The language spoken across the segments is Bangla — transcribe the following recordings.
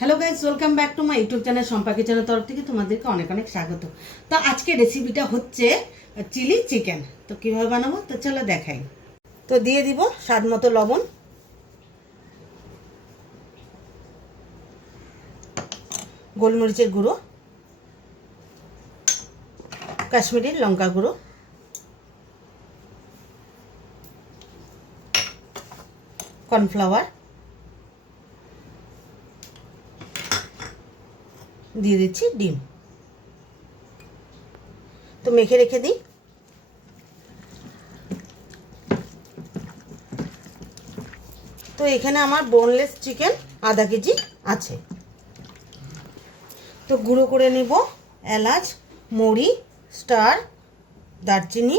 Hello guys, welcome back to my YouTube channel Shampa কিচেনের তরফ থেকে তোমাদেরকে অনেক অনেক স্বাগত। তো আজকে রেসিপিটা হচ্ছে চিলি চিকেন। তো কিভাবে বানাবো তো চলো দেখাই। তো দিয়ে দিব স্বাদ মতো লবণ, গোলমরিচের গুঁড়ো, কাশ্মীরি লঙ্কা গুঁড়ো, কর্নফ্লাওয়ার, দিয়ে দিচ্ছি ডিম। তো মেখে রেখে দিই। তো এখানে আমার বোনলেস চিকেন আধা কেজি আছে। তো গুঁড়ো করে নেব এলাচ, মৌরি, স্টার, দারচিনি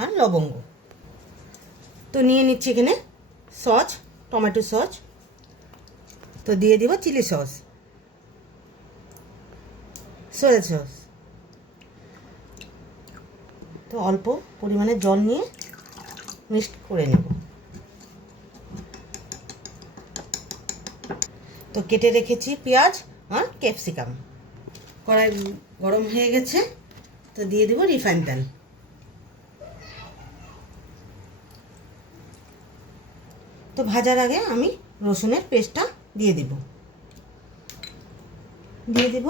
আর লবঙ্গ। তো নিয়ে নিচ্ছি এখানে সস, টমেটো সস। তো দিয়ে দিব চিলি সস, সয়া সস। তো অল্প পরিমাণে জল নিয়ে মিক্সড করে নেব। তো কেটে রেখেছি পেঁয়াজ আর ক্যাপসিকাম। কড়াই গরম হয়ে গেছে, তো দিয়ে দেব রিফাইন তেল। তো ভাজার আগে আমি রসুনের পেস্টটা দিয়ে দেব, দিয়ে দেব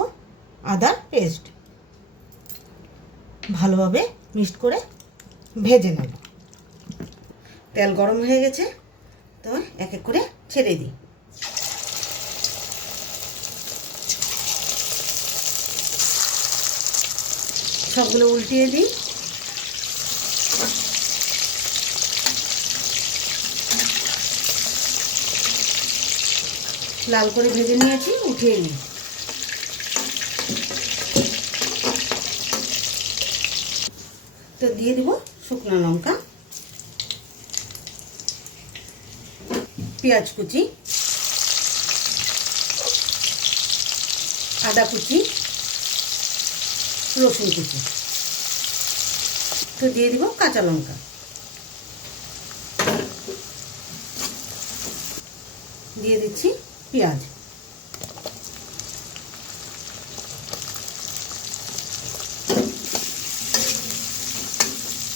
আদার পেস্ট। ভালোভাবে মিক্সড করে ভেজে নেব। তেল গরম হয়ে গেছে, তো এক এক করে ছেড়ে দিই। সবগুলো উল্টিয়ে দিই। লাল করে ভেজে নিয়েছি, উঠিয়ে নিই। তো দিয়ে দেব শুকনো লঙ্কা, পেঁয়াজ কুচি, আদা কুচি, রসুন কুচি। তো দিয়ে দিব কাঁচা লঙ্কা। দিয়ে দিচ্ছি পেঁয়াজ।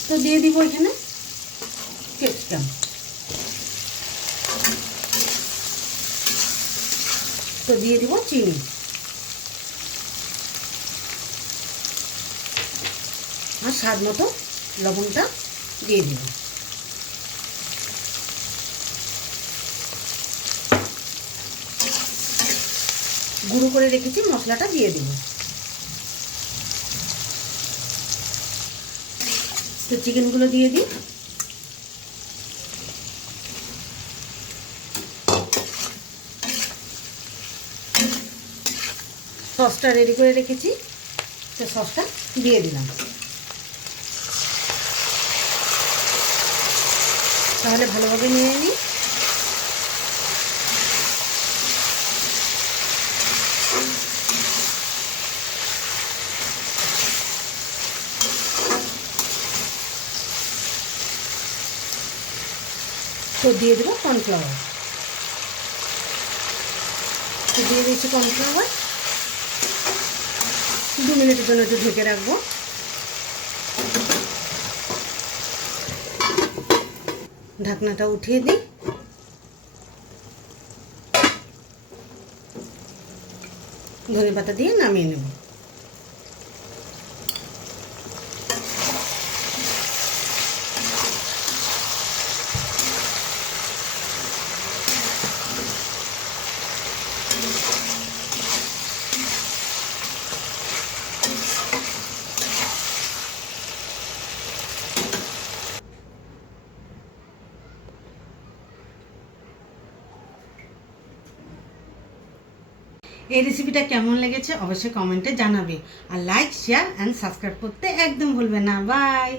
তো দিয়ে দিব এখানে ক্যাপসিকাম। তো দিয়ে দিব চিনি আর স্বাদ মতো লবণটা দিয়ে দিব। গুঁড়ো করে রেখেছি মশলাটা দিয়ে দিব। তো চিকেনগুলো দিয়ে দিই। সসটা রেডি করে রেখেছি, তো সসটা দিয়ে দিলাম। তাহলে ভালোভাবে নিয়ে নিই। তো দিয়ে দেবো কর্নফ্লাওয়ার। তো দিয়ে দিচ্ছি কর্নফ্লাওয়ার। 2 মিনিটের জন্য একটু ঢেকে রাখবো। ঢাকনাটা উঠিয়ে দিই। ধনেপাতা দিয়ে নামিয়ে নেব। এই রেসিপিটা কেমন লেগেছে অবশ্যই কমেন্টে জানাবে। আর লাইক, শেয়ার অ্যান্ড সাবস্ক্রাইব করতে একদম ভুলবে না। বাই।